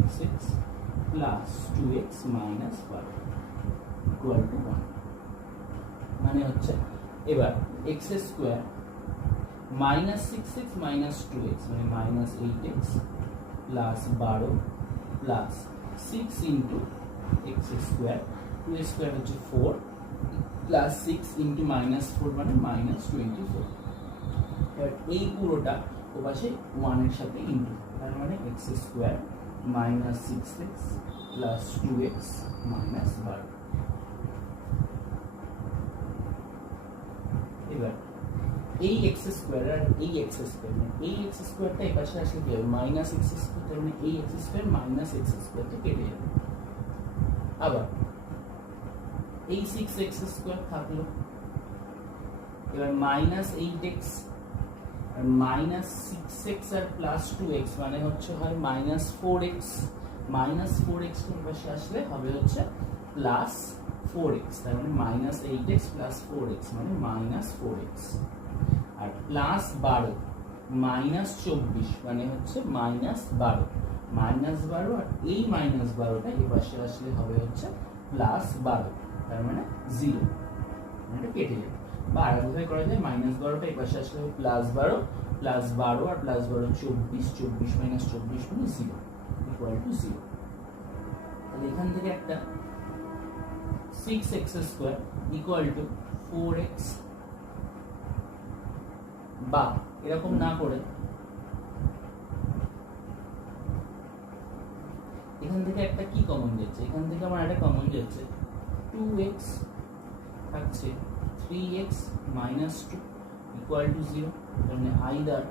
6x plus 2x minus 12 equal to 1। মানে হচ্ছে এবার x square minus 6x minus 2x মানে minus 8x plus 12 plus 6 into x square, 2 square হচ্ছে 4 plus 6 into minus 4 মানে minus 24। এবার এই পুরোটা ও পাশে 1 এর সাথে ইন্টু, তার মানে x square minus 6x plus 2x minus 12। এবার এই এক্স স্কোয়ার আর এই এক্স স্কোয়ার, এই এক্স স্কোয়ারটা এই পাশে আসলে কি হবে মাইনাস এক্স স্কোয়ার, তার মানে এই x square minus x square তো কেটে যাবে। আবার এই 6x স্কোয়ার থাকলো, এবার মাইনাস 8x আর মাইনাস 6x আর প্লাস 2x মানে হচ্ছে হয় মাইনাস 4x, মাইনাস 4x এর পাশে আসলে হবে হচ্ছে প্লাস 4x, তার মানে মাইনাস 8x প্লাস 4x মানে মাইনাস 4x। আর প্লাস 12 মাইনাস 24 মানে হচ্ছে মাইনাস 12, মাইনাস 12 আর এই মাইনাস 12টা এই পাশে আসলে হবে হচ্ছে প্লাস 12, তার মানে 0, মানে কেটে যাবে। বা আলাদাভাবে করা যায় মাইনাস 12টা এই পাশে আসলে হবে প্লাস 12, প্লাস 12 আর প্লাস 12 24, 24 মাইনাস 24 মানে 0 ইকুয়াল টু 0। তাহলে এখান থেকে একটা 6x square equal to 4x, বা এরকম না করে এখান থেকে একটা কি কমন যাচ্ছে, এখান থেকে আমার একটা কমন যাচ্ছে 2x থাকছে 3x মাইনাস 2 ইকুয়াল টু 0, তার মানে আইদার